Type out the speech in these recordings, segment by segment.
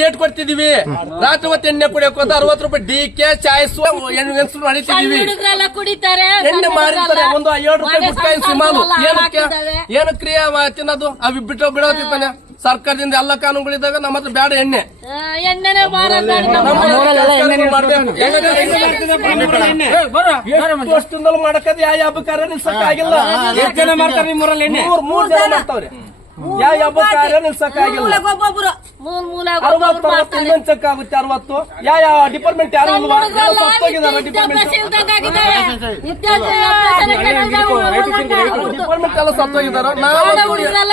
Eight ಕೊಡ್ತಿದೀವಿ. ರಾತ್ರಿ ಹೊತ್ತು ಎಣ್ಣೆ ಕುಡಿಯಕ್ ಹೋದ ಅರವತ್ತು ರೂಪಾಯಿ ಡಿ ಕೆ ಚಾಯ್ಸ್ ಹೆಂಗಸರು ಹೊಡಿತಿದೀವಿ ಎಣ್ಣೆ ಮಾರಿರ್ತಾರೆ ಒಂದು ಏಳು ರೂಪಾಯಿ ಗುಟ್ಕಾಯಿ ಸಿಮಾನು ಏನಕ್ಕೆ? ತಿನ್ನೋದು? ಅವಿ ಬಿಟ್ಟು ಬಿಡೋತಿರ್ತಾನೆ ಸರ್ಕಾರದಿಂದ ಎಲ್ಲ ಕಾನೂನುಗಳಿದ್ದಾಗ ನಮ್ಮ ಹತ್ರ ಬೇಡ ಎಣ್ಣೆ. ವರ್ಷದಿಂದಲೂ ಮಾಡಕದ ಯಾವ ಕಾರ್ಯ ಎಣ್ಣೆ? ಮೂರ್ ಮೂರ್ ಜನ. ಮಾಡ್ತಾವ್ರೆ. ಯಾವ ಹಬ್ಬ ಕಾರ್ಯ ನಿಲ್ಸಕ್ ಆಗಿಲ್ಲ ಒಬ್ಬೊಬ್ರು ಮೂರ್ ಮೂಲ ಅರವತ್ತು ಅರವತ್ತು ಇನ್ನೊಂದ್ ಚೆಕ್ ಆಗುತ್ತೆ ಅರವತ್ತು ಯಾವ ಯಾವ ಡಿಪಾರ್ಟ್ಮೆಂಟ್ ಯಾರು ಇಲ್ವಾ ಎಲ್ಲ ಸತ್ತೋಗಿದಾರೆ ಡಿಪಾರ್ಟ್ಮೆಂಟ್ ಡಿಪಾರ್ಟ್ಮೆಂಟ್ ಎಲ್ಲ ಸತ್ತೋಗಿದಾರ ನಾವು ಹುಡುಗರೆಲ್ಲ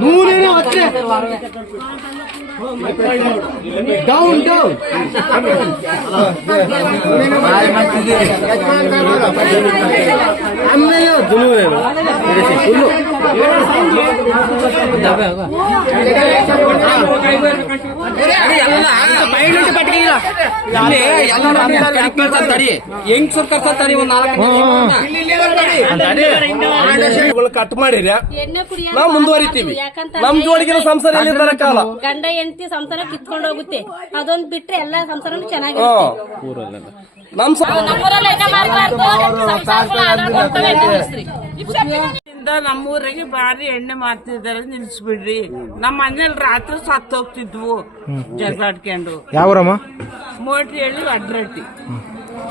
నువ్వు నేను వచ్చే. డౌన్ డౌన్ మంచిది. ಕಟ್ ಮಾಡಿರ ನಾವು ಮುಂದುವರಿತೀವಿ. ನಮ್ ಜೋಡಿಗಿನ ಸಂಸಾರ ಎಲ್ಲಿದ್ದಾರೆ ಕಾಲ. ಗಂಡ ಹೆಂಡತಿ ಸಂಸಾರ ಕಿತ್ಕೊಂಡು ಹೋಗುತ್ತೆ ಅದೊಂದ್ ಬಿಟ್ರೆ ಎಲ್ಲಾ ಸಂಸಾರನು ಚೆನ್ನಾಗಿ ನಮ್ ನಮ್ಮೂರಿಗೆ ಬಾರಿ ಎಣ್ಣೆ ಮಾಡ್ತಿದ್ದಾರೆ ನಿಲ್ಸ್ಬಿಡ್ರಿ. ನಮ್ಮ ಮನೇಲಿ ರಾತ್ರಿ ಸತ್ತೋಗ್ತಿದ್ವು ಜಗಾಡ್ಕೊಂಡು ಯಾವ್ರಮ್ಮ? ಮೋಟ್ರಿ ಹೇಳಿ ಅಡ್ರಟ್ಟಿ